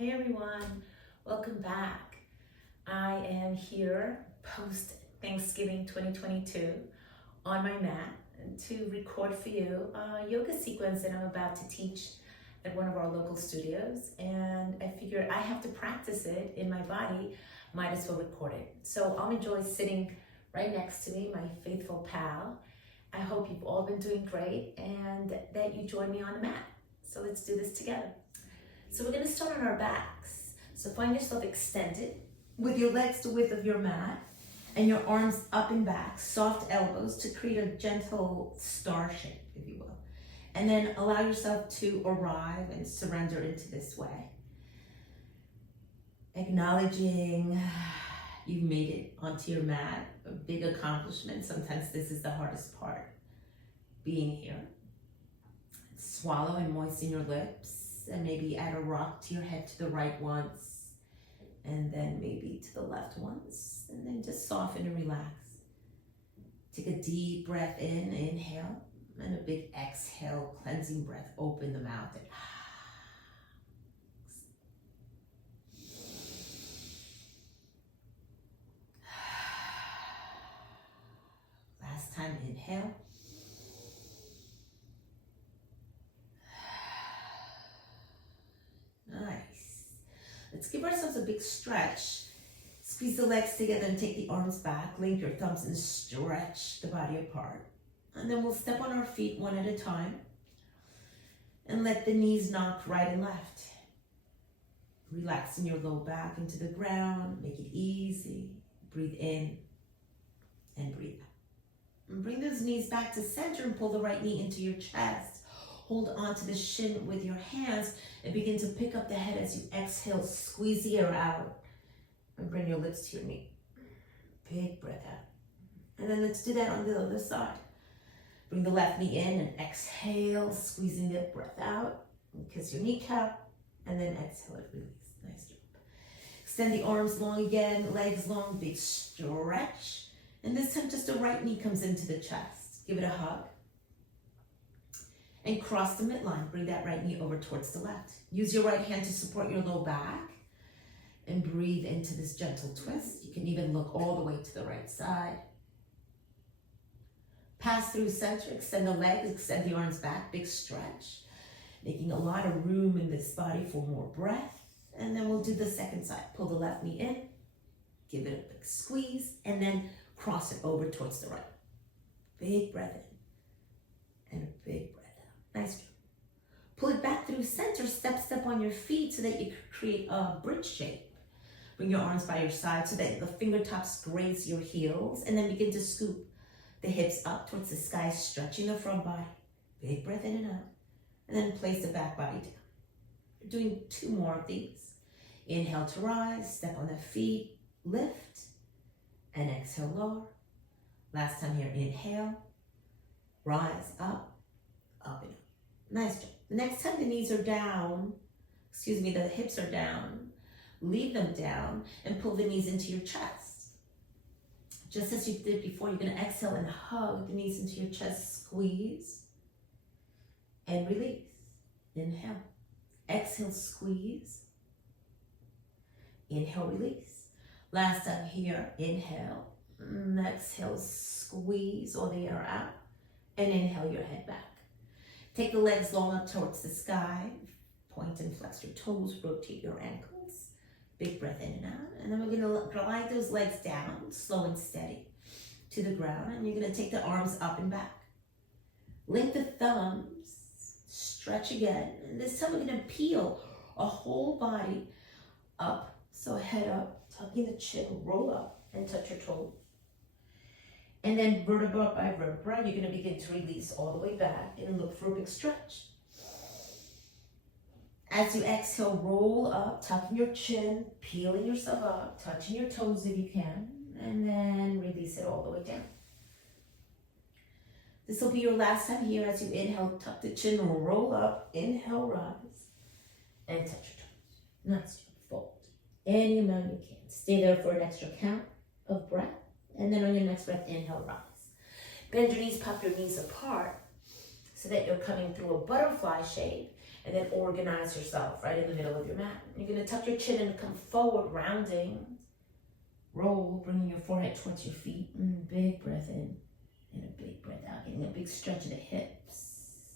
Hey everyone, welcome back. I am here post Thanksgiving 2022 on my mat to record for you a yoga sequence that I'm about to teach at one of our local studios, and I figure I have to practice it in my body, might as well record it. So I'll enjoy sitting right next to me, my faithful pal. I hope you've all been doing great and that you join me on the mat. So let's do this together. So we're going to start on our backs. So find yourself extended with your legs the width of your mat and your arms up and back, soft elbows to create a gentle star shape, if you will. And then allow yourself to arrive and surrender into this way. Acknowledging you've made it onto your mat, a big accomplishment. Sometimes this is the hardest part, being here. Swallow and moisten your lips. And maybe add a rock to your head to the right once, and then maybe to the left once, and then just soften and relax. Take a deep breath in, inhale, and a big exhale, cleansing breath. Open the mouth. And last time, inhale. Nice. Let's give ourselves a big stretch. Squeeze the legs together and take the arms back. Link your thumbs and stretch the body apart. And then we'll step on our feet one at a time and let the knees knock right and left. Relaxing your low back into the ground. Make it easy. Breathe in and breathe out. And bring those knees back to center and pull the right knee into your chest. Hold onto the shin with your hands and begin to pick up the head as you exhale. Squeeze the air out and bring your lips to your knee. Big breath out. And then let's do that on the other side. Bring the left knee in and exhale, squeezing the breath out. Kiss your kneecap and then exhale it, release. Nice job. Extend the arms long again, legs long, big stretch. And this time just the right knee comes into the chest. Give it a hug. And cross the midline. Bring that right knee over towards the left. Use your right hand to support your low back. And breathe into this gentle twist. You can even look all the way to the right side. Pass through center. Extend the legs. Extend the arms back. Big stretch. Making a lot of room in this body for more breath. And then we'll do the second side. Pull the left knee in. Give it a big squeeze. And then cross it over towards the right. Big breath in. And a big breath. Nice job. Pull it back through center, step on your feet so that you can create a bridge shape. Bring your arms by your side so that the fingertips graze your heels, and then begin to scoop the hips up towards the sky, stretching the front body. Big breath in and out. And then place the back body down. We're doing 2 more of these. Inhale to rise, step on the feet, lift, and exhale, lower. Last time here, inhale, rise, up and up. Nice job. The next time the knees are down, the hips are down, leave them down and pull the knees into your chest. Just as you did before, you're going to exhale and hug the knees into your chest, squeeze and release. Inhale, exhale, squeeze, inhale, release. Last time here, inhale, exhale, squeeze all the air out, and inhale your head back. Take the legs long up towards the sky. Point and flex your toes. Rotate your ankles. Big breath in and out. And then we're going to glide those legs down, slow and steady, to the ground. And you're going to take the arms up and back. Link the thumbs. Stretch again. And this time we're going to peel a whole body up. So head up, tucking the chin, roll up, and touch your toes. And then vertebra by vertebra, you're going to begin to release all the way back and look for a big stretch. As you exhale, roll up, tucking your chin, peeling yourself up, touching your toes if you can, and then release it all the way down. This will be your last time here. As you inhale, tuck the chin, roll up, inhale, rise, and touch your toes. Nice job. Fold. Any amount you can. Stay there for an extra count of breath. And then on your next breath, inhale, rise. Bend your knees, pop your knees apart so that you're coming through a butterfly shape. And then organize yourself right in the middle of your mat. You're gonna tuck your chin and come forward, rounding. Roll, bringing your forehead towards your feet. Big breath in and a big breath out. Getting a big stretch of the hips.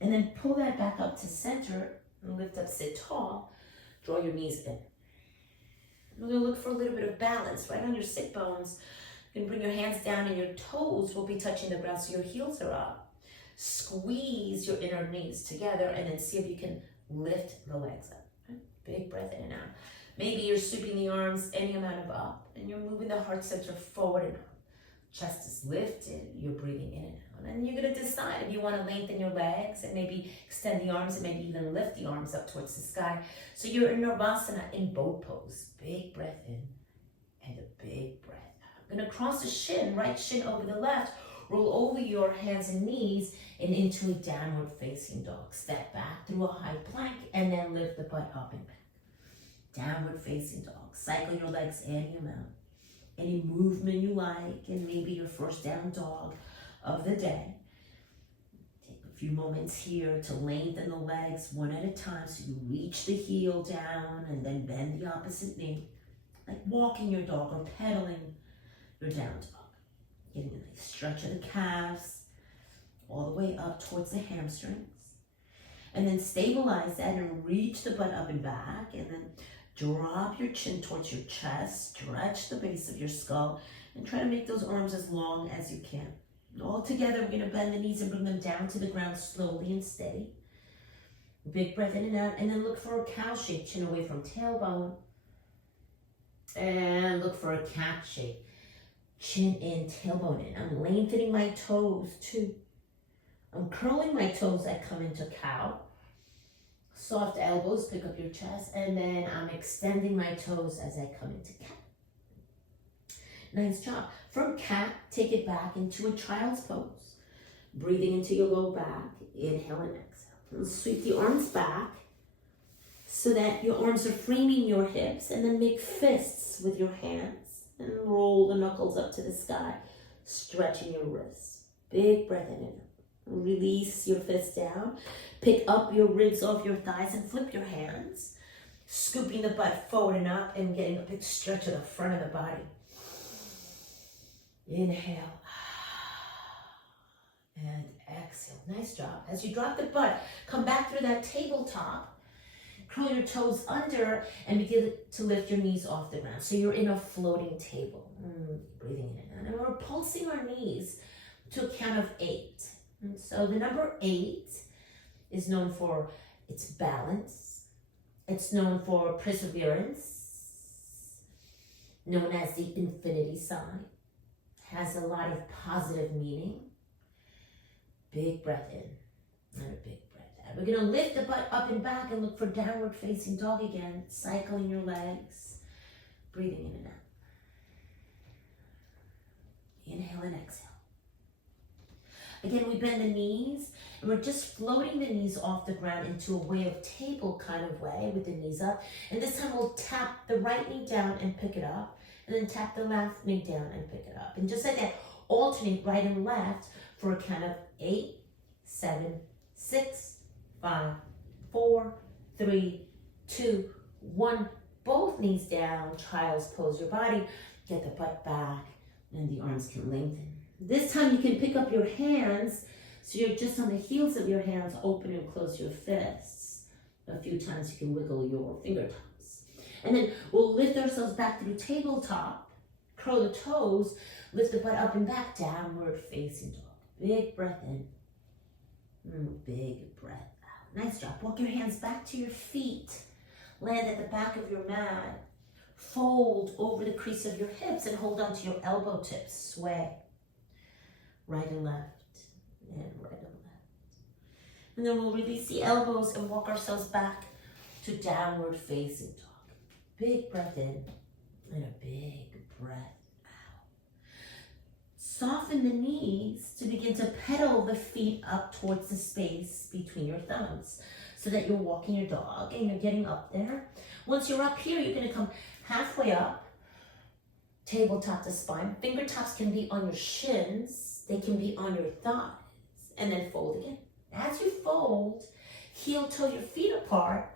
And then pull that back up to center and lift up, sit tall. Draw your knees in. We're gonna look for a little bit of balance right on your sit bones. You can bring your hands down and your toes will be touching the ground so your heels are up. Squeeze your inner knees together and then see if you can lift the legs up. Big breath in and out. Maybe you're sweeping the arms any amount of up and you're moving the heart center forward and up. Chest is lifted, you're breathing in and out. And you're gonna decide if you wanna lengthen your legs and maybe extend the arms and maybe even lift the arms up towards the sky. So you're in Nirvasana in boat pose. Big breath in and a big breath out. I'm gonna cross the shin, right shin over the left, roll over your hands and knees and into a downward facing dog. Step back through a high plank and then lift the butt up and back. Downward facing dog. Cycle your legs any amount. Any movement you like, and maybe your first down dog of the day. Take a few moments here to lengthen the legs one at a time so you reach the heel down and then bend the opposite knee. Like walking your dog or pedaling your down dog. Getting a nice stretch of the calves all the way up towards the hamstrings. And then stabilize that and reach the butt up and back, and then drop your chin towards your chest, stretch the base of your skull, and try to make those arms as long as you can. All together, we're gonna bend the knees and bring them down to the ground slowly and steady. Big breath in and out, and then look for a cow shape, chin away from tailbone. And look for a cat shape, chin in, tailbone in. I'm lengthening my toes too. I'm curling my toes, I come into cow. Soft elbows, pick up your chest, and then I'm extending my toes as I come into cat. Nice job. From cat, take it back into a child's pose. Breathing into your low back, inhale and exhale. And sweep the arms back so that your arms are framing your hips, and then make fists with your hands and roll the knuckles up to the sky, stretching your wrists. Big breath in and out. Release your fists down. Pick up your ribs off your thighs and flip your hands. Scooping the butt forward and up and getting a big stretch of the front of the body. Inhale. And exhale. Nice job. As you drop the butt, come back through that tabletop. Curl your toes under and begin to lift your knees off the ground. So you're in a floating table. Breathing in and out. And we're pulsing our knees to a count of 8. And so the number 8 is known for its balance. It's known for perseverance, known as the infinity sign. Has a lot of positive meaning. Big breath in and a big breath out. We're gonna lift the butt up and back and look for downward facing dog again, cycling your legs, breathing in and out. Inhale and exhale. Again, we bend the knees, and we're just floating the knees off the ground into a way of table kind of way with the knees up. And this time we'll tap the right knee down and pick it up, and then tap the left knee down and pick it up. And just like that, alternate right and left for a count of 8, 7, 6, 5, 4, 3, 2, 1. Both knees down, child's pose your body. Get the butt back, and the arms can lengthen. This time you can pick up your hands, so you're just on the heels of your hands, open and close your fists. A few times you can wiggle your fingertips. And then we'll lift ourselves back through tabletop, curl the toes, lift the butt up and back, downward facing dog. Big breath in, big breath out. Nice job. Walk your hands back to your feet. Land at the back of your mat. Fold over the crease of your hips and hold on to your elbow tips. Sway. Right and left, and right and left. And then we'll release the elbows and walk ourselves back to downward facing dog. Big breath in and a big breath out. Soften the knees to begin to pedal the feet up towards the space between your thumbs so that you're walking your dog and you're getting up there. Once you're up here, you're gonna come halfway up, tabletop to spine. Fingertips can be on your shins. They can be on your thighs, and then fold again. As you fold, Heel toe your feet apart,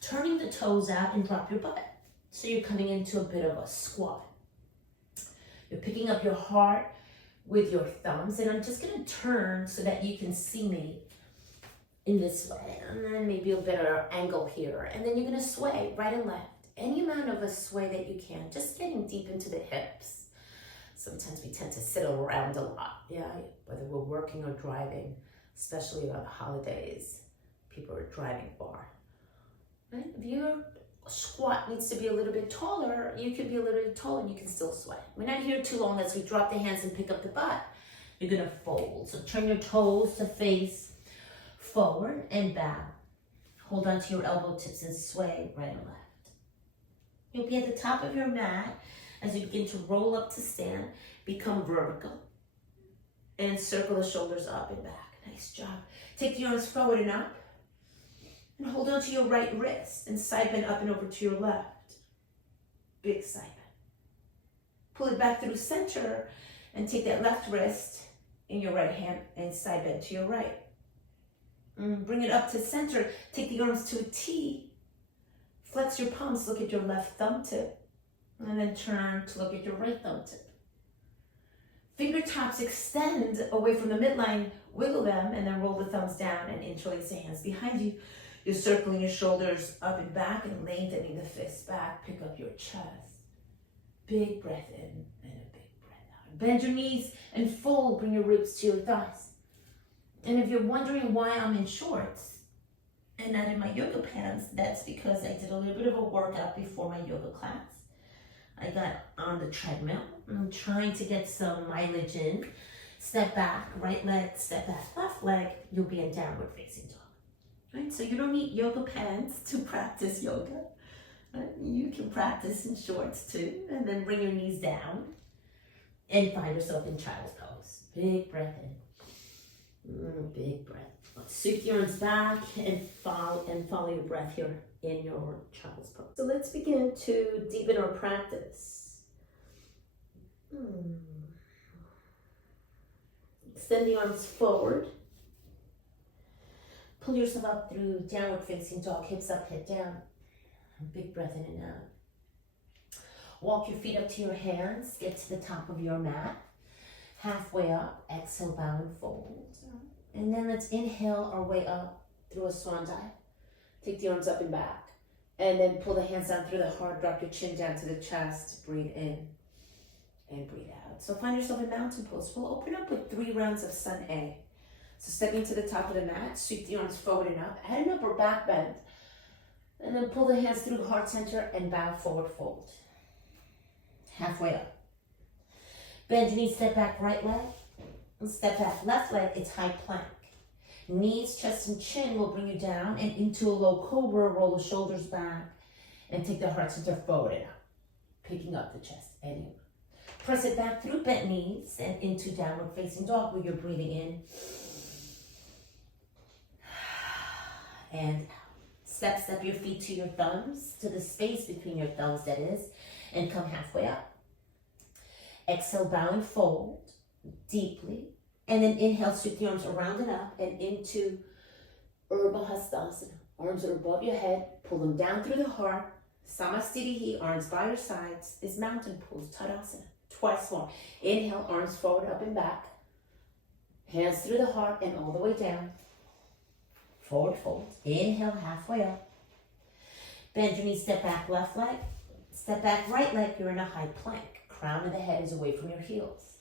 turning the toes out and drop your butt. So you're coming into a bit of a squat. You're picking up your heart with your thumbs, and I'm just gonna turn so that you can see me in this way, and then maybe a better angle here, and then you're gonna sway right and left, any amount of a sway that you can, just getting deep into the hips. Sometimes we tend to sit around a lot, whether we're working or driving, especially around the holidays. People are driving far. Right? If your squat needs to be a little bit taller, you can be a little bit taller and you can still sway. We're not here too long as we drop the hands and pick up the butt. You're gonna fold. So turn your toes to face forward and bow. Hold on to your elbow tips and sway right and left. You'll be at the top of your mat as you begin to roll up to stand, become vertical, and circle the shoulders up and back. Nice job. Take the arms forward and up. And hold on to your right wrist and side bend up and over to your left. Big side bend. Pull it back through center and take that left wrist in your right hand and side bend to your right. Bring it up to center. Take the arms to a T. Flex your palms, look at your left thumb tip. And then turn to look at your right thumb tip. Fingertips extend away from the midline, wiggle them, and then roll the thumbs down and interlace the hands behind you. You're circling your shoulders up and back and lengthening the fists back. Pick up your chest. Big breath in and a big breath out. Bend your knees and fold. Bring your ribs to your thighs. And if you're wondering why I'm in shorts and not in my yoga pants, that's because I did a little bit of a workout before my yoga class. I got on the treadmill. I'm trying to get some mileage in. Step back, right leg, step back, left leg. You'll be in downward facing dog. Right? So you don't need yoga pants to practice yoga. Right? You can practice in shorts too. And then bring your knees down and find yourself in child's pose. Big breath in. Big breath. Sweep your arms back and follow your breath here in your child's pose. So let's begin to deepen our practice. Extend the arms forward. Pull yourself up through downward facing dog, hips up, head down. Big breath in and out. Walk your feet up to your hands, get to the top of your mat. Halfway up, exhale, bow and fold. And then let's inhale our way up through a swan dive. Take the arms up and back. And then pull the hands down through the heart, drop your chin down to the chest, breathe in and breathe out. So find yourself in mountain pose. We'll open up with 3 rounds of sun A. So stepping to the top of the mat, sweep the arms forward and up, add an upper back bend, and then pull the hands through heart center and bow forward, fold. Halfway up. Bend your knees, step back right leg, and step back left leg, it's high plank. Knees, chest, and chin will bring you down and into a low cobra, roll the shoulders back, and take the heart center forward and up, picking up the chest, anyway. Press it back through bent knees and into downward facing dog where you're breathing in and out. Step your feet to your thumbs, to the space between your thumbs, that is, and come halfway up. Exhale, bow and fold deeply, and then inhale, sweep the arms around and up and into Urdhva Hastasana. Arms are above your head, pull them down through the heart. Samastitihi, arms by your sides, is mountain pose, Tadasana. Twice more. Inhale, arms forward, up and back. Hands through the heart and all the way down. Forward fold. Inhale, halfway up. Bend your knees, step back left leg. Step back right leg, you're in a high plank. Crown of the head is away from your heels.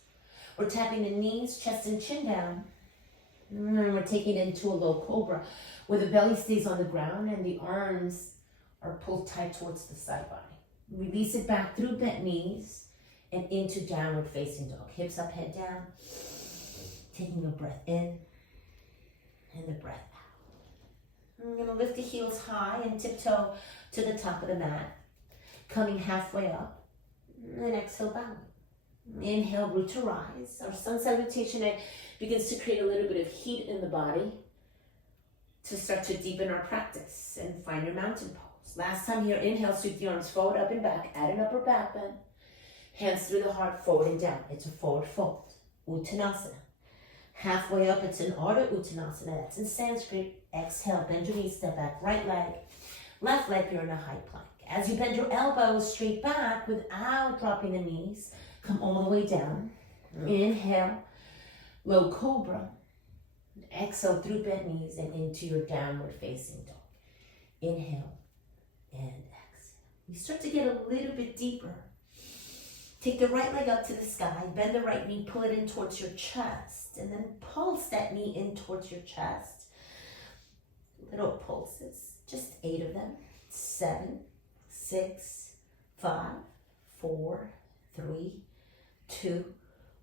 We're tapping the knees, chest, and chin down. And we're taking it into a low cobra where the belly stays on the ground and the arms are pulled tight towards the side body. Release it back through bent knees and into downward facing dog. Hips up, head down. Taking a breath in and a breath out. I'm going to lift the heels high and tiptoe to the top of the mat. Coming halfway up and exhale, bowing. Inhale, root to rise. Our sun salutation begins to create a little bit of heat in the body to start to deepen our practice and find your mountain pose. Last time here, inhale, sweep the arms forward, up and back. Add an upper back bend. Hands through the heart, forward and down. It's a forward fold. Uttanasana. Halfway up, it's an Ardha Uttanasana. That's in Sanskrit. Exhale, bend your knees, step back, right leg, left leg, you're in a high plank. As you bend your elbows straight back without dropping the knees, come all the way down. Inhale, low cobra. Exhale through bent knees and into your downward facing dog. Inhale and exhale. You start to get a little bit deeper. Take the right leg up to the sky, bend the right knee, pull it in towards your chest, and then pulse that knee in towards your chest. Little pulses, just 8 of them. 7, 6, 5, 4, 3, 2,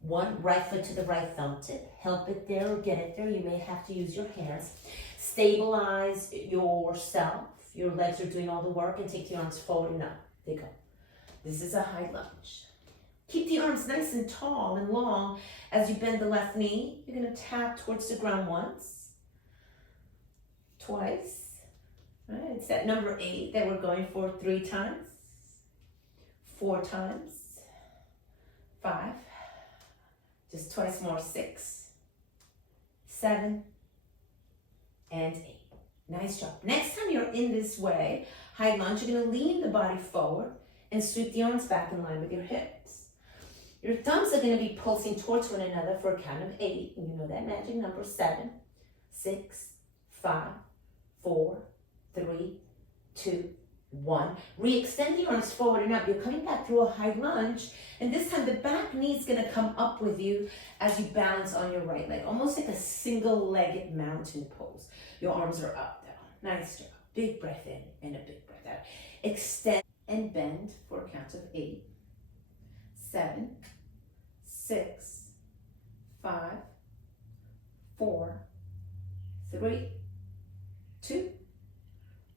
1. Right foot to the right thumb tip. Help it there or get it there. You may have to use your hands. Stabilize yourself. Your legs are doing all the work, and take the arms forward and up. They go. This is a high lunge. Keep the arms nice and tall and long as you bend the left knee. You're going to tap towards the ground once, twice. Right? It's that number 8 that we're going for 3 times, 4 times, 5, just twice more, 6, 7, and 8. Nice job. Next time you're in this way, high lunge, you're going to lean the body forward and sweep the arms back in line with your hips. Your thumbs are going to be pulsing towards one another for a count of 8. And you know that magic number: 7, 6, 5, 4, 3, 2, 1. Re-extend the arms forward and up. You're coming back through a high lunge, and this time the back knee is going to come up with you as you balance on your right leg, almost like a single-legged mountain pose. Your arms are up now. Nice job. Big breath in and a big breath out. Extend and bend for a count of 8, 7, 6, 5, 4, 3, 2,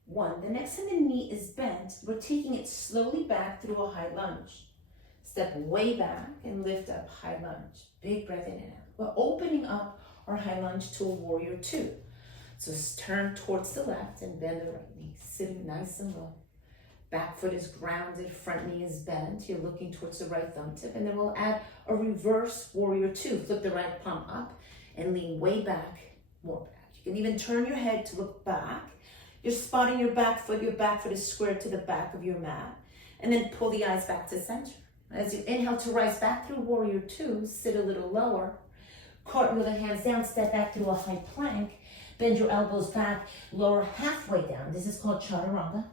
1. The next time the knee is bent, we're taking it slowly back through a high lunge. Step way back and lift up, high lunge. Big breath in and out. We're opening up our high lunge to a warrior 2. So turn towards the left and bend the right knee, sitting nice and low. Back foot is grounded, front knee is bent. You're looking towards the right thumb tip, and then we'll add a reverse warrior 2. Flip the right palm up and lean way back, more back. You can even turn your head to look back. You're spotting your back foot is squared to the back of your mat, and then pull the eyes back to center. As you inhale to rise back through warrior 2, sit a little lower. Cartwheel the hands down, step back through a high plank. Bend your elbows back, lower halfway down. This is called chaturanga.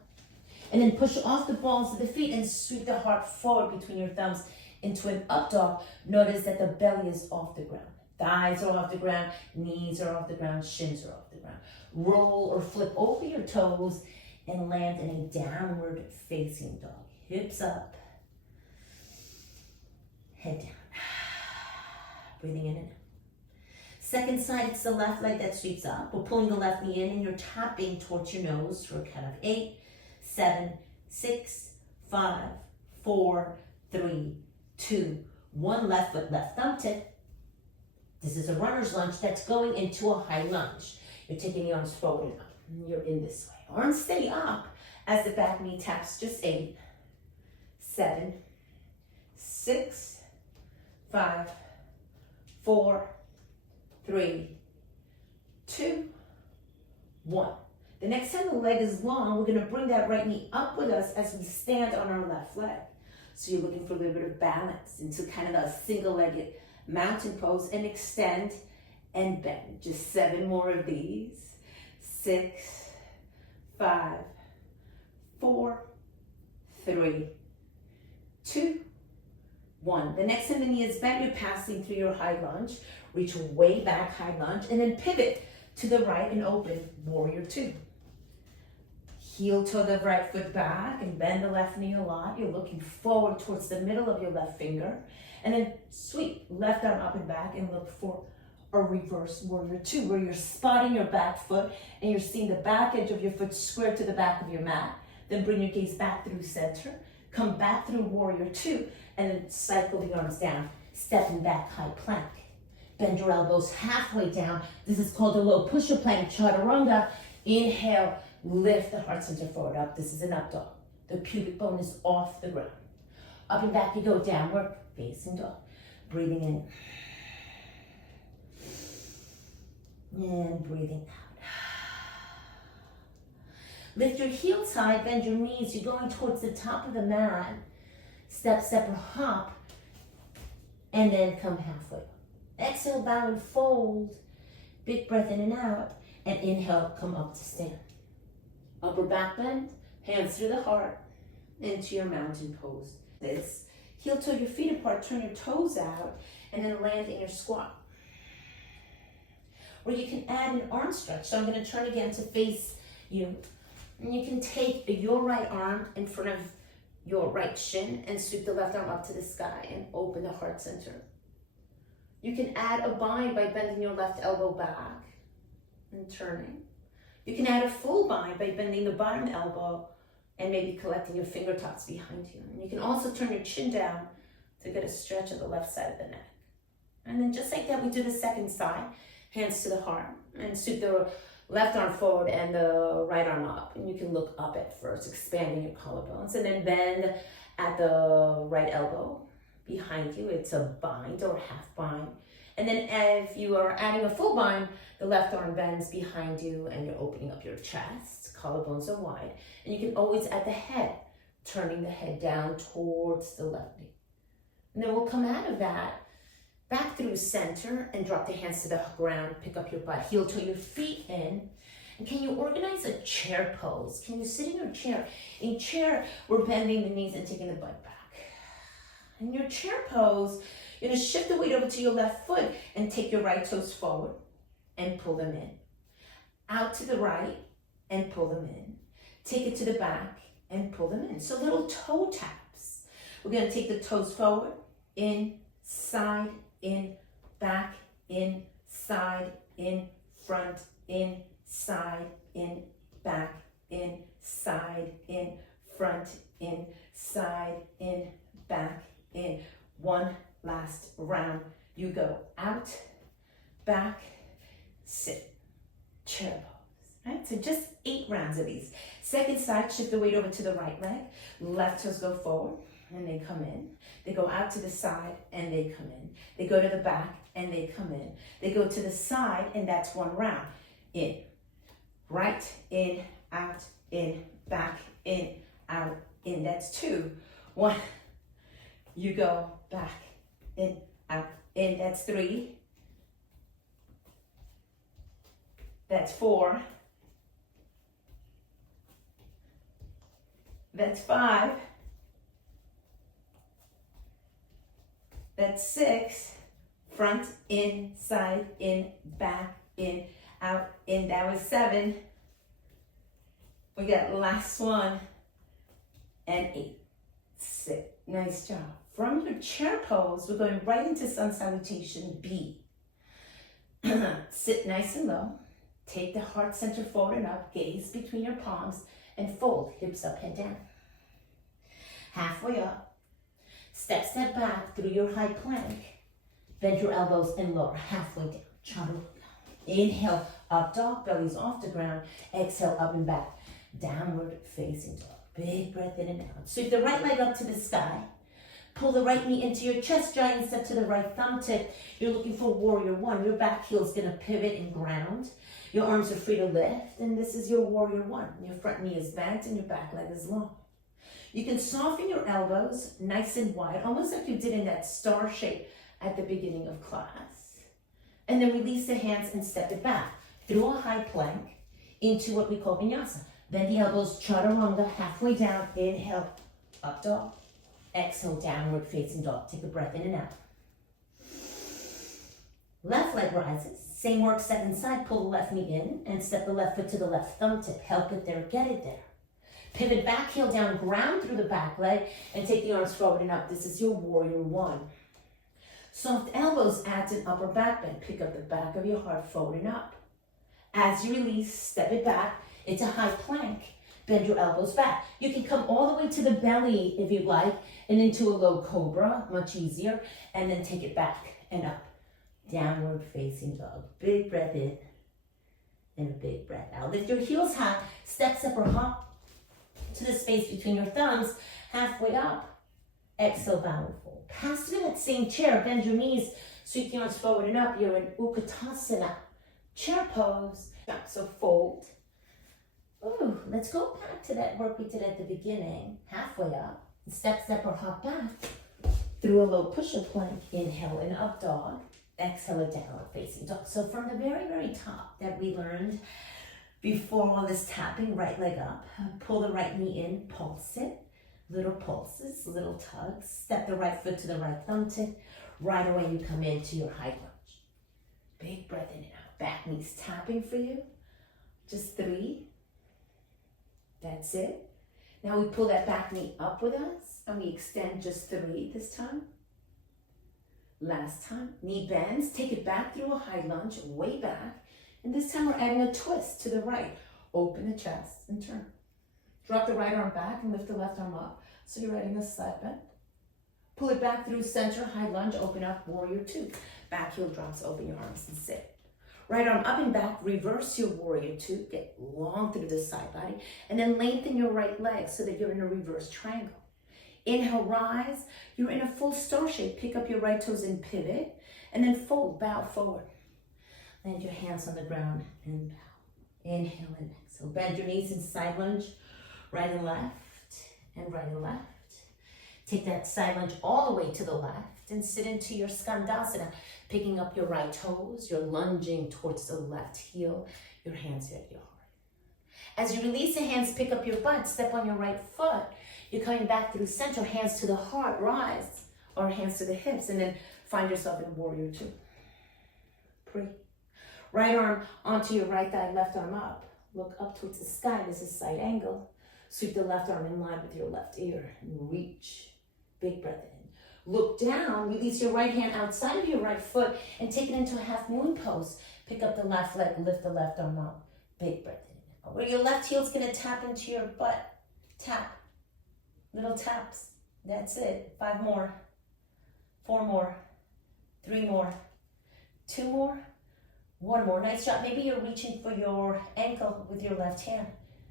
And then push off the balls of the feet and sweep the heart forward between your thumbs into an up dog. Notice that the belly is off the ground. Thighs are off the ground, knees are off the ground, shins are off the ground. Roll or flip over your toes and land in a downward facing dog. Hips up, head down. Breathing in and out. Second side, it's the left leg that sweeps up. We're pulling the left knee in and you're tapping towards your nose for a count of 8, 7, 6, 5, 4, 3, 2, 1. Left foot, left thumb tip. This is a runner's lunge that's going into a high lunge. You're taking the arms forward and up. You're in this way. Arms stay up as the back knee taps. Just 8, 7, 6, 5, 4, 3, 2, 1. The next time the leg is long, we're going to bring that right knee up with us as we stand on our left leg. So you're looking for a little bit of balance into kind of a single-legged mountain pose, and extend and bend. Just 7 more of these. 6, 5, 4, 3, 2, 1. The next time the knee is bent, you're passing through your high lunge. Reach way back, high lunge, and then pivot to the right and open, warrior 2. Heel toe the right foot back and bend the left knee a lot. You're looking forward towards the middle of your left finger. And then sweep left arm up and back and look for a reverse warrior 2, where you're spotting your back foot and you're seeing the back edge of your foot squared to the back of your mat. Then bring your gaze back through center. Come back through warrior 2 and then cycle the arms down. Stepping back, high plank. Bend your elbows halfway down. This is called a low pusher plank, chaturanga. Inhale, lift the heart center forward up. This is an up dog. The pubic bone is off the ground. Up and back you go, downward facing dog. Breathing in. And breathing out. Lift your heels high, bend your knees. You're going towards the top of the mat. Step, step, or hop. And then come halfway. Exhale, bow and fold. Big breath in and out. And inhale, come up to stand. Upper back bend, hands through the heart, into your mountain pose. This, heel toe your feet apart, turn your toes out, and then land in your squat. Or you can add an arm stretch. So I'm gonna turn again to face you. And you can take your right arm in front of your right shin and sweep the left arm up to the sky and open the heart center. You can add a bind by bending your left elbow back and turning. You can add a full bind by bending the bottom elbow and maybe collecting your fingertips behind you. And you can also turn your chin down to get a stretch of the left side of the neck. And then just like that, we do the second side, hands to the heart, and sweep the left arm forward and the right arm up. And you can look up at first, expanding your collarbones, and then bend at the right elbow behind you. It's a bind or half bind. And then if you are adding a full bind, the left arm bends behind you and you're opening up your chest. Collarbones are wide. And you can always add the head, turning the head down towards the left knee. And then we'll come out of that, back through center and drop the hands to the ground, pick up your butt, heel toe your feet in. And can you organize a chair pose? Can you sit in your chair? In chair, we're bending the knees and taking the butt back. In your chair pose, you're gonna shift the weight over to your left foot and take your right toes forward and pull them in. Out to the right and pull them in. Take it to the back and pull them in. So little toe taps. We're gonna take the toes forward, in, side, in, back, in, side, in, front, in, side, in, back, in, side, in, front, in, side, in, back, in. One last round. You go out, back, sit, chair pose. Right? So just 8 rounds of these. Second side, shift the weight over to the right leg. Left toes go forward and they come in. They go out to the side and they come in. They go to the back and they come in. They go to the side and that's 1 round. In, right, in, out, in, back, in, out, in. That's 2. 1. You go back, in, out, in. That's 3. That's 4. That's 5. That's 6. Front, in, side, in, back, in, out, in. That was 7. We got last one. And 8. Sit. Nice job. From your chair pose, we're going right into sun salutation B. Sit nice and low. Take the heart center forward and up. Gaze between your palms and fold. Hips up, head down. Halfway up. Step, step back through your high plank. Bend your elbows and lower. Halfway down. Chaturanga. Inhale, up dog, belly's off the ground. Exhale, up and back. Downward facing dog. Big breath in and out. Sweep the right leg up to the sky. Pull the right knee into your chest, giant step to the right thumb tip. You're looking for warrior 1. Your back heel's gonna pivot and ground. Your arms are free to lift, and this is your warrior 1. Your front knee is bent and your back leg is long. You can soften your elbows nice and wide, almost like you did in that star shape at the beginning of class. And then release the hands and step it back through a high plank into what we call vinyasa. Bend the elbows, chaturanga, halfway down. Inhale, up dog. Exhale, downward facing dog. Take a breath in and out. Left leg rises. Same work, second side. Pull the left knee in and step the left foot to the left thumb tip. Help it there, get it there. Pivot back, heel down, ground through the back leg, and take the arms forward and up. This is your warrior 1. Soft elbows adds an upper back bend. Pick up the back of your heart forward and up. As you release, step it back. It's a high plank. Bend your elbows back. You can come all the way to the belly if you'd like, and into a low cobra, much easier, and then take it back and up. Downward facing dog. Big breath in and a big breath out. Lift your heels high, step, step, or hop to the space between your thumbs, halfway up. Exhale, bow and fold. Pass through that same chair, bend your knees, sweep the arms forward and up. You're in Utkatasana, chair pose. So fold, Ooh, let's go back to that work we did at the beginning, halfway up. Step, step, or hop back through a low push-up plank. Inhale in up dog. Exhale a downward facing dog. So from the very, very top that we learned before all this tapping, right leg up, pull the right knee in, pulse it. Little pulses, little tugs. Step the right foot to the right thumb tip. Right away you come into your high lunge. Big breath in and out. Back knees tapping for you. Just 3. That's it. Now we pull that back knee up with us and we extend just 3 this time. Last time, knee bends, take it back through a high lunge, way back. And this time we're adding a twist to the right. Open the chest and turn. Drop the right arm back and lift the left arm up. So you're adding a side bend. Pull it back through center, high lunge, open up, warrior 2. Back heel drops, open your arms and sit. Right arm up and back, reverse your warrior 2. Get long through the side body. And then lengthen your right leg so that you're in a reverse triangle. Inhale, rise. You're in a full star shape. Pick up your right toes and pivot. And then fold, bow forward. Land your hands on the ground and bow. Inhale and exhale. Bend your knees in side lunge. Right and left, and right and left. Take that side lunge all the way to the left and sit into your skandasana, picking up your right toes. You're lunging towards the left heel. Your hands at your heart. As you release the hands, pick up your butt, step on your right foot. You're coming back through center, hands to the heart, rise, or hands to the hips, and then find yourself in warrior 2. Breathe. Right arm onto your right thigh, left arm up. Look up towards the sky. This is side angle. Sweep the left arm in line with your left ear and reach. Big breath in. Look down, release your right hand outside of your right foot and take it into a half moon pose. Pick up the left leg, lift the left arm up. Big breath in. Where your left heel's gonna tap into your butt. Tap. Little taps. That's it. 5 more. 4 more. 3 more. 2 more. 1 more. Nice job. Maybe you're reaching for your ankle with your left hand.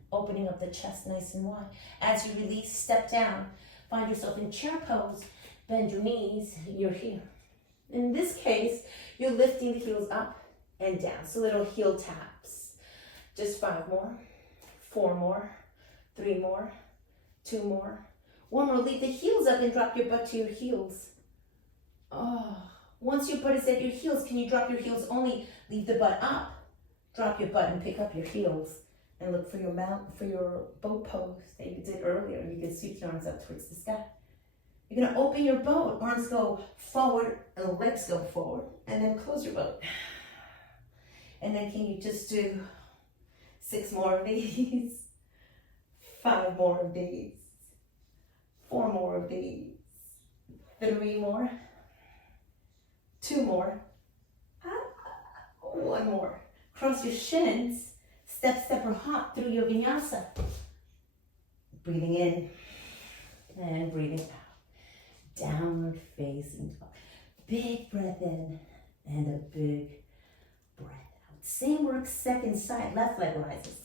Opening up the chest nice and wide. As you release, step down. Find yourself in chair pose. Bend your knees. You're here. In this case, you're lifting the heels up and down. So little heel taps. Just 5 more. 4 more. 3 more. 2 more. 1 more. Leave the heels up and drop your butt to your heels. Oh. Once your butt is at your heels, can you drop your heels only? Leave the butt up. Drop your butt and pick up your heels. And look for your boat pose that you did earlier. You can sweep your arms up towards the sky. You're gonna open your boat. Arms go forward and legs go forward. And then close your boat. And then can you just do 6 more of these? 5 more of these. 4 more of these. 3 more. 2 more. 1 more. Cross your shins. Step, step, or hop through your vinyasa. Breathing in and breathing out. Downward facing dog. Big breath in and a big breath out. Same work, second side. Left leg rises.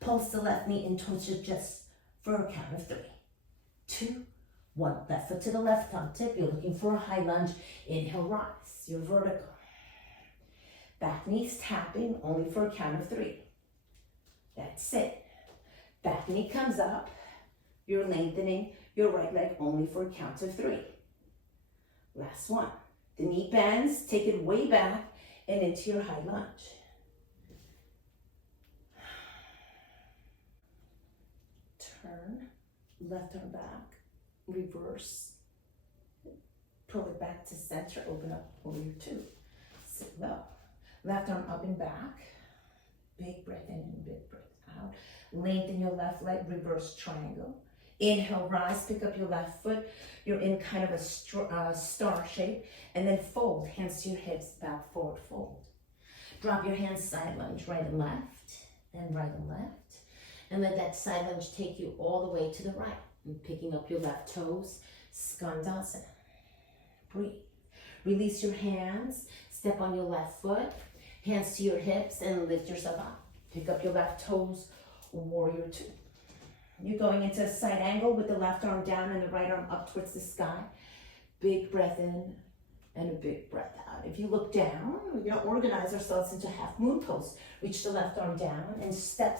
Pulse the left knee in towards your chest for a count of 3. 2, 1. Left foot to the left thumb tip. You're looking for a high lunge. Inhale, rise. You're vertical. Back knees tapping only for a count of 3. That's it. Back knee comes up. You're lengthening your right leg only for a count of 3. Last one. The knee bends. Take it way back and into your high lunge. Turn. Left arm back. Reverse. Pull it back to center. Open up warrior 2. Sit low. Left arm up and back. Big breath in and big breath out. Lengthen your left leg, reverse triangle. Inhale, rise, pick up your left foot. You're in kind of a star shape. And then fold, hands to your hips, back, forward, fold. Drop your hands, side lunge, right and left, and right and left. And let that side lunge take you all the way to the right. And picking up your left toes, skandasana. Breathe. Release your hands, step on your left foot. Hands to your hips and lift yourself up. Pick up your left toes, warrior 2. You're going into a side angle with the left arm down and the right arm up towards the sky. Big breath in and a big breath out. If you look down, we're gonna organize ourselves into half moon pose. Reach the left arm down and step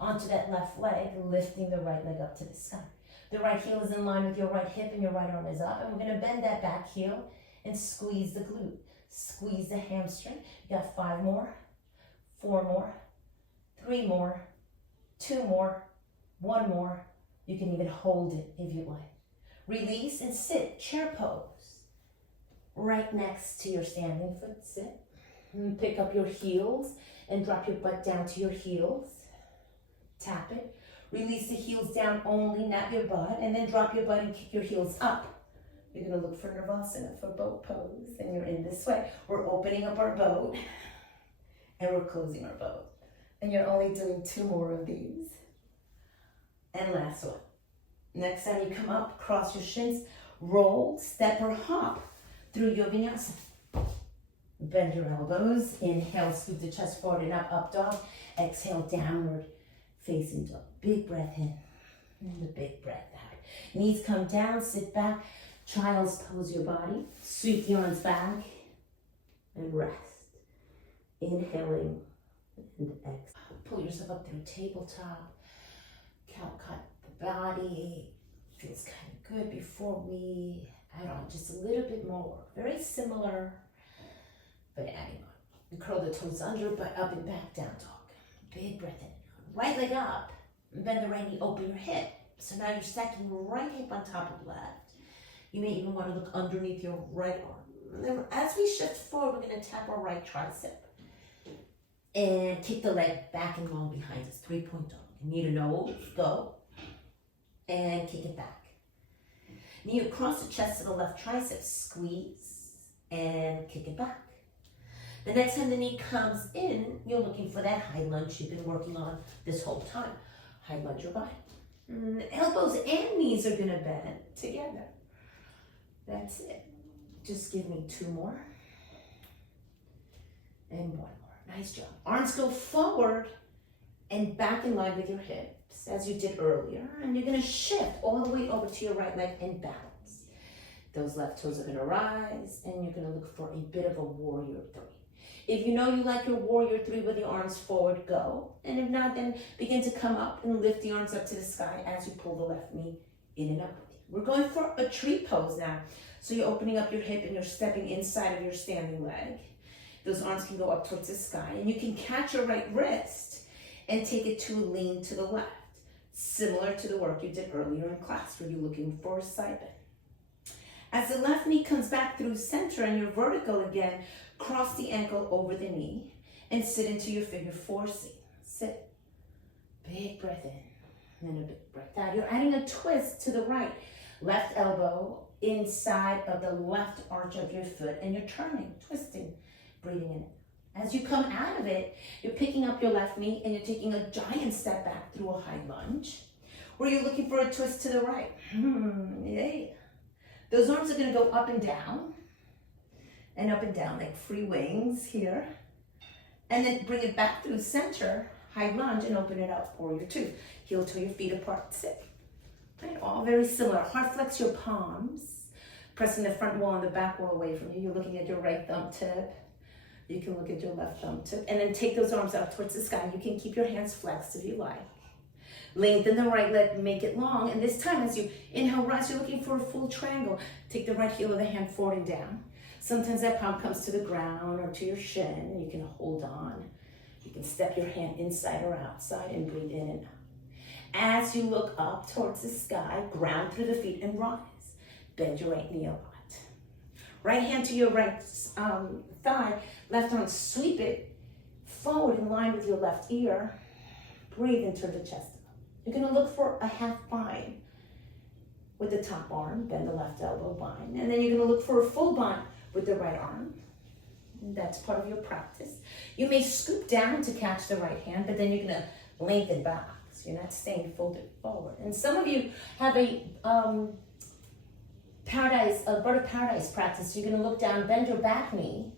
onto that left leg, lifting the right leg up to the sky. The right heel is in line with your right hip and your right arm is up. And we're gonna bend that back heel and squeeze the glute. Squeeze the hamstring. You got 5 more, 4 more, 3 more, 2 more, 1 more. You can even hold it if you like. Release and sit, chair pose. Right next to your standing foot, sit. And pick up your heels and drop your butt down to your heels. Tap it. Release the heels down only, not your butt, and then drop your butt and kick your heels up. You're gonna look for Nirvasana, for boat pose, and you're in this way. We're opening up our boat, and we're closing our boat. And you're only doing 2 more of these. And last one. Next time you come up, cross your shins, roll, step or hop through your vinyasa. Bend your elbows, inhale, scoop the chest forward and up dog. Exhale, downward facing dog. Big breath in and a big breath out. Knees come down, sit back, child's pose your body. Sweep the arms back and rest. Inhaling and exhale. Pull yourself up through tabletop. Cow cut the body. Feels kind of good before we add on just a little bit more work. Very similar, but adding on. You curl the toes under, but up and back, down dog. Big breath in. Right leg up. Bend the right knee, open your hip. So now you're stacking your right hip on top of left. You may even want to look underneath your right arm. And then as we shift forward, we're going to tap our right tricep. And kick the leg back and long behind us. 3-point dog. Knee to nose, go. And kick it back. Knee across the chest to the left tricep. Squeeze and kick it back. The next time the knee comes in, you're looking for that high lunge you've been working on this whole time. High lunge your body. Elbows and knees are going to bend together. That's it. Just give me 2 more. And 1 more. Nice job. Arms go forward and back in line with your hips as you did earlier. And you're going to shift all the way over to your right leg and balance. Those left toes are going to rise and you're going to look for a bit of a warrior 3. If you know you like your warrior 3 with your arms forward, go. And if not, then begin to come up and lift the arms up to the sky as you pull the left knee in and up with you. We're going for a tree pose now. So you're opening up your hip and you're stepping inside of your standing leg. Those arms can go up towards the sky. And you can catch your right wrist and take it to a lean to the left. Similar to the work you did earlier in class where you're looking for a side bend. As the left knee comes back through center and you're vertical again, cross the ankle over the knee and sit into your figure 4 seat. Sit. Big breath in and a big breath out. You're adding a twist to the right. Left elbow inside of the left arch of your foot and you're turning, twisting, breathing in. As you come out of it, you're picking up your left knee and you're taking a giant step back through a high lunge where you're looking for a twist to the right. Yeah. Those arms are going to go up and down like free wings here. And then bring it back through center, high lunge, and open it up, warrior 2. Heel to your feet apart, sit. Right, all very similar. Hard flex your palms, pressing the front wall and the back wall away from you. You're looking at your right thumb tip. You can look at your left thumb tip. And then take those arms out towards the sky. You can keep your hands flexed if you like. Lengthen the right leg, make it long. And this time as you inhale, rise, you're looking for a full triangle. Take the right heel of the hand forward and down. Sometimes that palm comes to the ground or to your shin, and you can hold on. You can step your hand inside or outside and breathe in and out. As you look up towards the sky, ground through the feet and rise. Bend your right knee a lot. Right hand to your right thigh, left arm, sweep it forward in line with your left ear. Breathe and turn the chest up. You're gonna look for a half bind with the top arm, bend the left elbow, bind. And then you're gonna look for a full bind with the right arm. And that's part of your practice. You may scoop down to catch the right hand, but then you're gonna lengthen back. So you're not staying folded forward. And some of you have a bird of paradise practice. You're gonna look down, bend your back knee,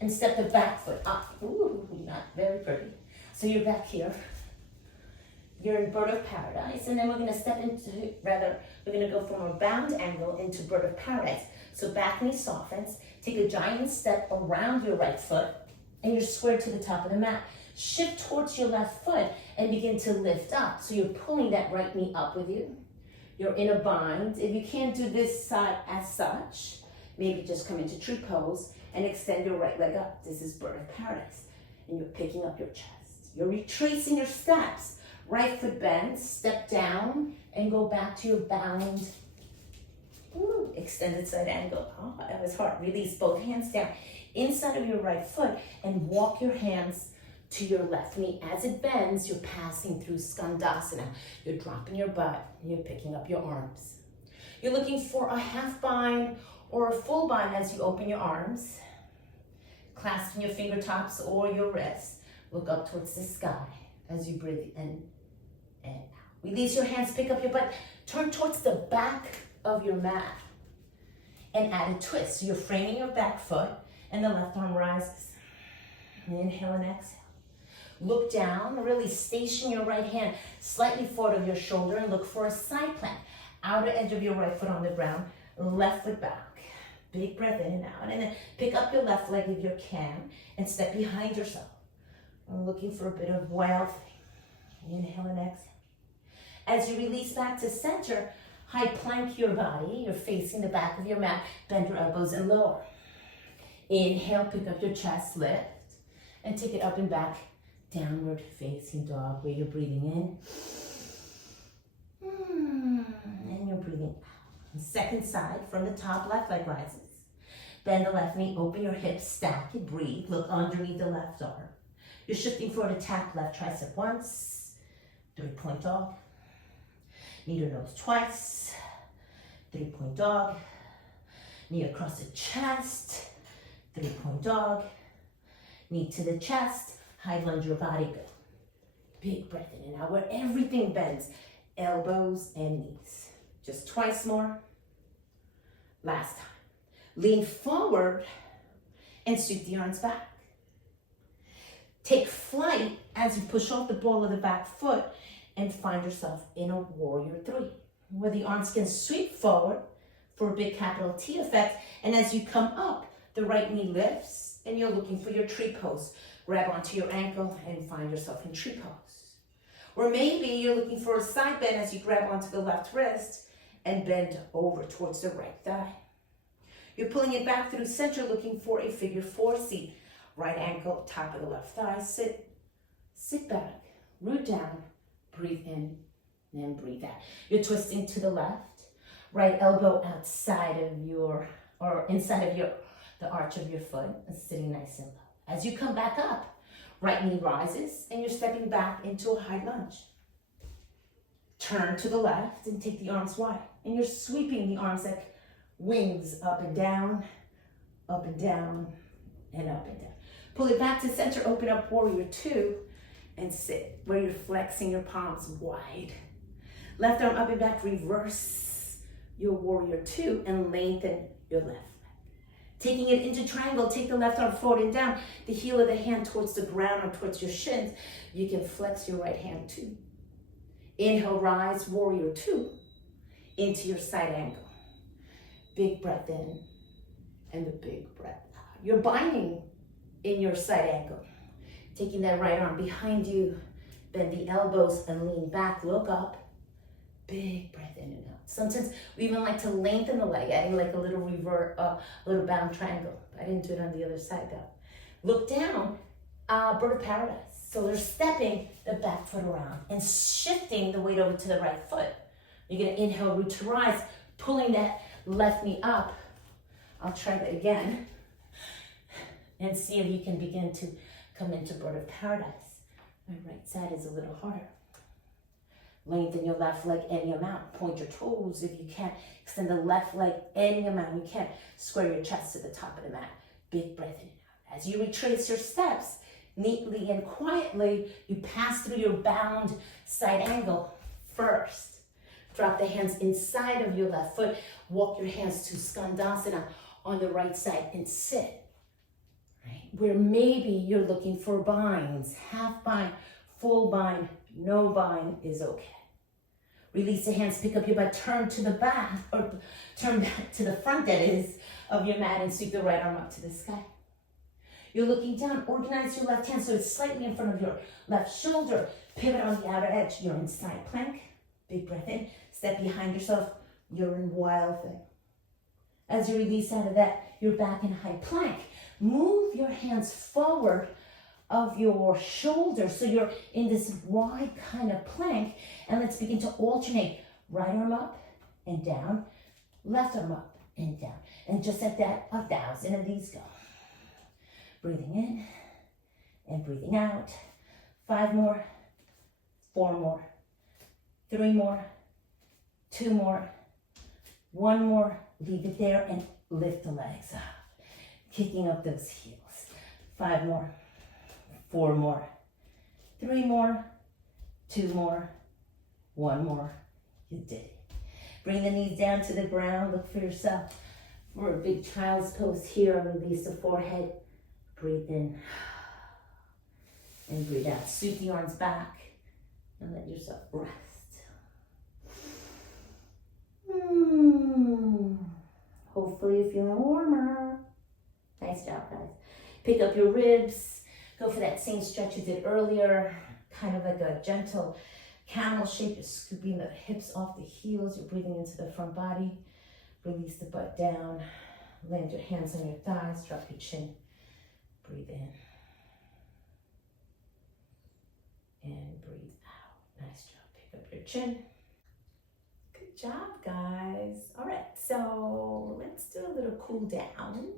and step the back foot up. Ooh, not very pretty. So you're back here. You're in bird of paradise, and then we're gonna step into, we're gonna go from a bound angle into bird of paradise. So back knee softens, take a giant step around your right foot, and you're squared to the top of the mat. Shift towards your left foot and begin to lift up. So you're pulling that right knee up with you. You're in a bind. If you can't do this side as such, maybe just come into tree pose and extend your right leg up. This is bird of paradise. And you're picking up your chest. You're retracing your steps. Right foot bends, step down, and go back to your bound. Ooh, extended side angle. Oh, that was hard. Release both hands down inside of your right foot and walk your hands to your left knee. As it bends, you're passing through Skandasana. You're dropping your butt and you're picking up your arms. You're looking for a half bind or a full bind as you open your arms, clasping your fingertips or your wrists. Look up towards the sky as you breathe in and out. Release your hands, pick up your butt, turn towards the back of your mat and add a twist. So you're framing your back foot and the left arm rises. Inhale and exhale. Look down, really station your right hand slightly forward of your shoulder and look for a side plank. Outer edge of your right foot on the ground, left foot back. Big breath in and out. And then pick up your left leg if you can and step behind yourself. I'm looking for a bit of wild thing. Inhale and exhale. As you release back to center, high plank your body. You're facing the back of your mat. Bend your elbows and lower. Inhale, pick up your chest, lift, and take it up and back. Downward facing dog where you're breathing in. And you're breathing out. Second side from the top, left leg rises. Bend the left knee, open your hips, stack it, breathe. Look underneath the left arm. You're shifting forward to tap left tricep once. 3-point dog. Knee to nose twice. 3-point dog. Knee across the chest. 3-point dog. Knee to the chest. High lunge your body, go. Big breath in and out where everything bends. Elbows and knees. Just twice more. Last time. Lean forward and sweep the arms back. Take flight as you push off the ball of the back foot and find yourself in a warrior 3, where the arms can sweep forward for a big capital T effect. And as you come up, the right knee lifts and you're looking for your tree pose. Grab onto your ankle and find yourself in tree pose. Or maybe you're looking for a side bend as you grab onto the left wrist and bend over towards the right thigh. You're pulling it back through center, looking for a figure 4 seat. Right ankle, top of the left thigh, sit back, root down, breathe in, and breathe out. You're twisting to the left, right elbow outside of inside of the arch of your foot, and sitting nice and low. As you come back up, right knee rises, and you're stepping back into a high lunge. Turn to the left and take the arms wide, and you're sweeping the arms like wings up and down, and up and down. Pull it back to center, open up warrior 2, and sit where you're flexing your palms wide. Left arm up and back, reverse your warrior 2 and lengthen your left leg. Taking it into triangle, take the left arm forward and down, the heel of the hand towards the ground or towards your shins. You can flex your right hand too. Inhale, rise, warrior 2, into your side angle. Big breath in and the big breath out. You're binding in your side angle. Taking that right arm behind you, bend the elbows and lean back, look up. Big breath in and out. Sometimes we even like to lengthen the leg, adding like a little little bound triangle. I didn't do it on the other side though. Look down, bird of paradise. So they're stepping the back foot around and shifting the weight over to the right foot. You're gonna inhale, root to rise, pulling that left knee up. I'll try that again. And see if you can begin to come into bird of paradise. My right side is a little harder. Lengthen your left leg any amount. Point your toes if you can. Extend the left leg any amount you can. Square your chest to the top of the mat. Big breath in and out. As you retrace your steps, neatly and quietly, you pass through your bound side angle first. Drop the hands inside of your left foot. Walk your hands to Skandasana on the right side and sit. Right? Where maybe you're looking for binds, half bind, full bind, No bind is okay. Release the hands, pick up your butt, turn to the back, or turn back to the front, that is, of your mat, and sweep the right arm up to the sky. You're looking down. Organize your left hand so it's slightly in front of your left shoulder. Pivot on the outer edge. You're in side plank. Big breath in. Step behind yourself. You're in wild thing. As you release out of that, you're back in high plank. Move your hands forward of your shoulders so you're in this wide kind of plank, and let's begin to alternate. Right arm up and down, left arm up and down, and just at that, 1,000 of these go. Breathing in and breathing out. 5 more, 4 more, 3 more, 2 more, 1 more. Leave it there and lift the legs up, kicking up those heels. 5 more, 4 more, 3 more, 2 more, 1 more. You did it. Bring the knees down to the ground. Look for yourself for a big child's pose here. Release the forehead. Breathe in and breathe out. Sweep the arms back and let yourself rest. Hopefully you're feeling warmer. Nice job, guys. Pick up your ribs. Go for that same stretch you did earlier, kind of like a gentle camel shape. You're scooping the hips off the heels. You're breathing into the front body. Release the butt down. Land your hands on your thighs. Drop your chin. Breathe in. And breathe out. Nice job. Pick up your chin. Good job, guys. All right, so let's do a little cool down.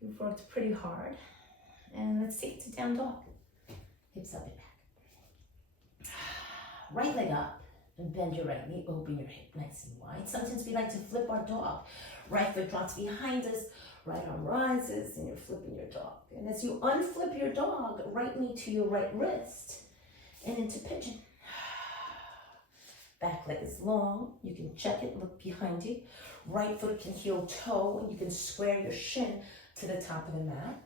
You've worked pretty hard. And let's take it to down dog. Hips up and back. Right leg up and bend your right knee. Open your hip nice and wide. Sometimes we like to flip our dog. Right foot drops behind us. Right arm rises and you're flipping your dog. And as you unflip your dog, right knee to your right wrist and into pigeon. Back leg is long. You can check it, look behind you. Right foot can heel toe, and you can square your shin to the top of the mat.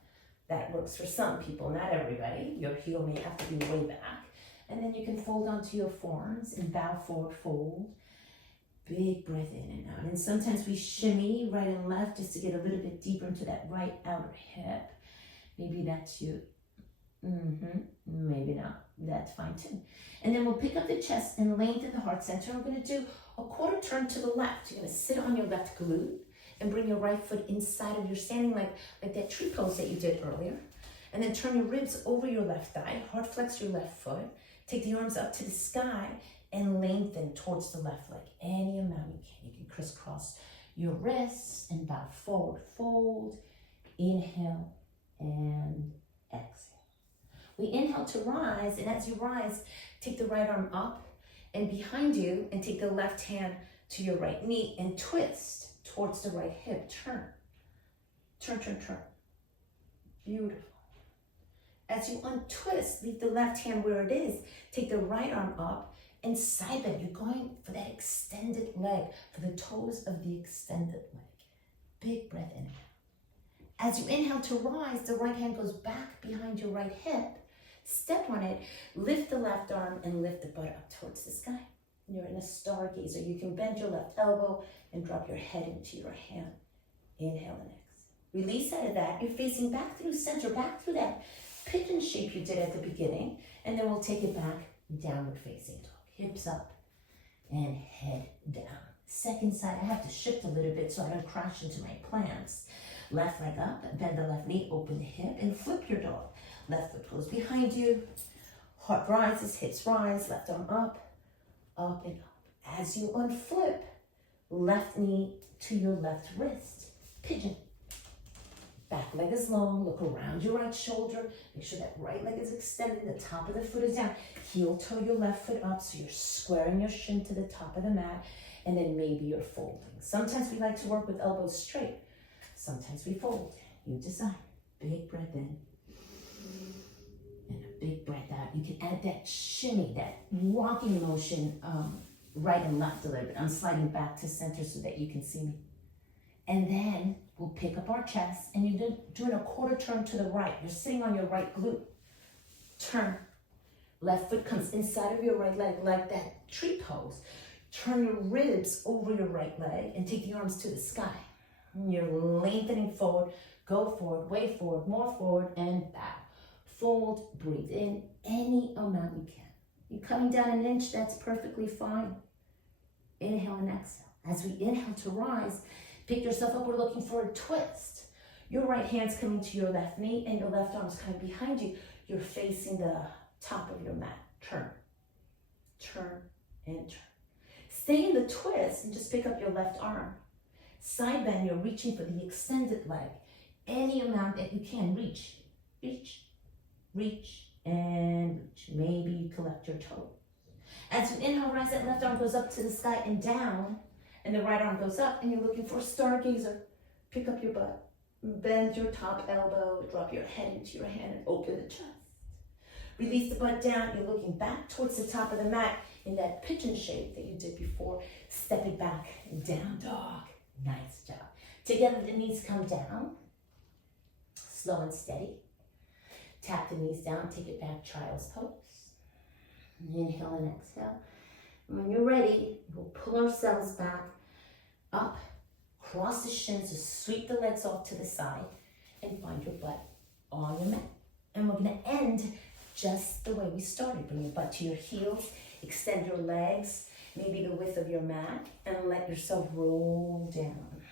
That works for some people, not everybody. Your heel may have to be way back. And then you can fold onto your forearms and bow forward, fold. Big breath in and out. And sometimes we shimmy right and left just to get a little bit deeper into that right outer hip. Maybe that's you. Maybe not. That's fine too. And then we'll pick up the chest and lengthen the heart center. We're going to do a quarter turn to the left. You're going to sit on your left glute and bring your right foot inside of your standing leg, like that tree pose that you did earlier. And then turn your ribs over your left thigh. Hard flex your left foot. Take the arms up to the sky and lengthen towards the left leg. Any amount you can. You can crisscross your wrists and bow forward, fold. Inhale and exhale. We inhale to rise, and as you rise, take the right arm up and behind you and take the left hand to your right knee and twist towards the right hip. Turn. Turn, turn, turn. Beautiful. As you untwist, leave the left hand where it is. Take the right arm up and side bend. You're going for that extended leg, for the toes of the extended leg. Big breath in. As you inhale to rise, the right hand goes back behind your right hip. Step on it, lift the left arm and lift the butt up towards the sky. You're in a stargazer. You can bend your left elbow and drop your head into your hand. Inhale and exhale. Release out of that. You're facing back through center, back through that pigeon shape you did at the beginning. And then we'll take it back, downward facing dog. Hips up and head down. Second side, I have to shift a little bit so I don't crash into my plants. Left leg up, bend the left knee, open the hip, and flip your dog. Left foot goes behind you. Heart rises, hips rise, left arm up, up and up. As you unflip, left knee to your left wrist. Pigeon. Back leg is long. Look around your right shoulder. Make sure that right leg is extended. The top of the foot is down. Heel toe your left foot up so you're squaring your shin to the top of the mat. And then maybe you're folding. Sometimes we like to work with elbows straight. Sometimes we fold. You decide. Big breath in. And a big breath out. You can add that shimmy, that walking motion, right and left a little bit. I'm sliding back to center so that you can see me. And then we'll pick up our chest and you're doing a quarter turn to the right. You're sitting on your right glute. Turn. Left foot comes inside of your right leg like that tree pose. Turn your ribs over your right leg and take the arms to the sky. You're lengthening forward, go forward, way forward, more forward, and bow. Fold, breathe in any amount you can. You're coming down an inch, that's perfectly fine. Inhale and exhale. As we inhale to rise, pick yourself up. We're looking for a twist. Your right hand's coming to your left knee and your left arm's coming behind you. You're facing the top of your mat. Turn, turn, and turn. Stay in the twist and just pick up your left arm. Side bend, you're reaching for the extended leg. Any amount that you can. Reach, reach, reach, and reach. Maybe you collect your toes. As you inhale, rise, that left arm goes up to the sky and down, and the right arm goes up, and you're looking for a stargazer. Pick up your butt, bend your top elbow, drop your head into your hand, and open the chest. Release the butt down, you're looking back towards the top of the mat in that pigeon shape that you did before. Step it back, down dog. Nice job. Together, the knees come down, slow and steady. Tap the knees down, take it back, child's pose. Inhale and exhale. And when you're ready, we'll pull ourselves back, up, cross the shins, just sweep the legs off to the side, and find your butt on your mat. And we're gonna end just the way we started. Bring your butt to your heels, extend your legs, maybe the width of your mat, and let yourself roll down.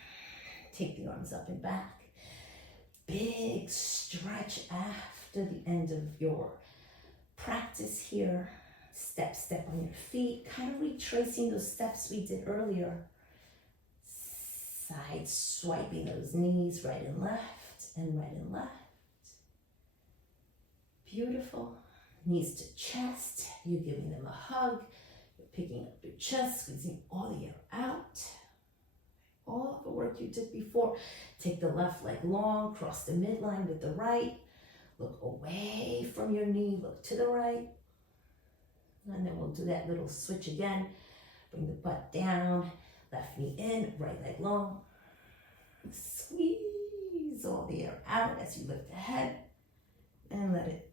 Take the arms up and back. Big stretch after the end of your practice here. Step, step on your feet, kind of retracing those steps we did earlier. Side swiping those knees right and left, and right and left. Beautiful. Knees to chest, you're giving them a hug. You're picking up your chest, squeezing all the air out. All the work you did before. Take the left leg long, cross the midline with the right. Look away from your knee, look to the right. And then we'll do that little switch again. Bring the butt down, left knee in, right leg long. Squeeze all the air out as you lift the head and let it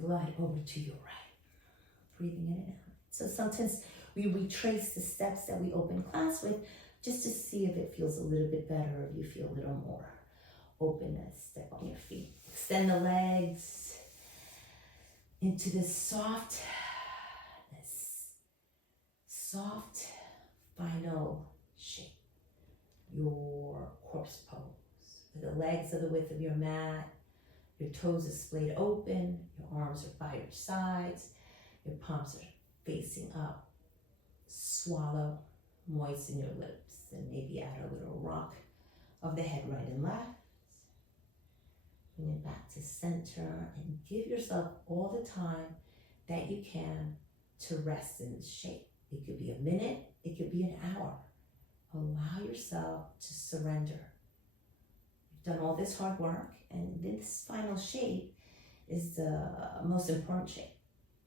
glide over to your right. Breathing in and out. So sometimes we retrace the steps that we open class with just to see if it feels a little bit better, if you feel a little more openness. Step on your feet. Extend the legs into this soft final shape. Your corpse pose. The legs are the width of your mat. Your toes are splayed open. Your arms are by your sides. Your palms are facing up. Swallow. Moisten your lips. And maybe add a little rock of the head right and left. Bring it back to center. And give yourself all the time that you can to rest in this shape. It could be a minute. It could be an hour. Allow yourself to surrender. You've done all this hard work, and this final shape is the most important shape.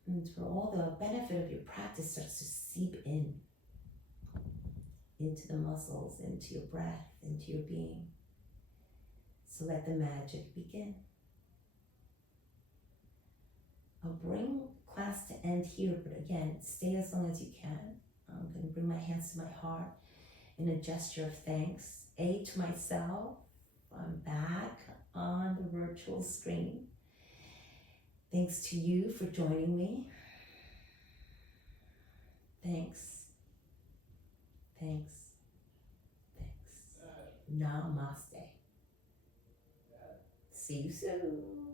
And it's where all the benefit of your practice starts to seep in, into the muscles, into your breath, into your being. So let the magic begin. I'll bring class to end here, but again, stay as long as you can. I'm going to bring my hands to my heart in a gesture of thanks. A, to myself. I'm back on the virtual screen. Thanks to you for joining me. Thanks. Thanks. Thanks. Namaste. See you soon.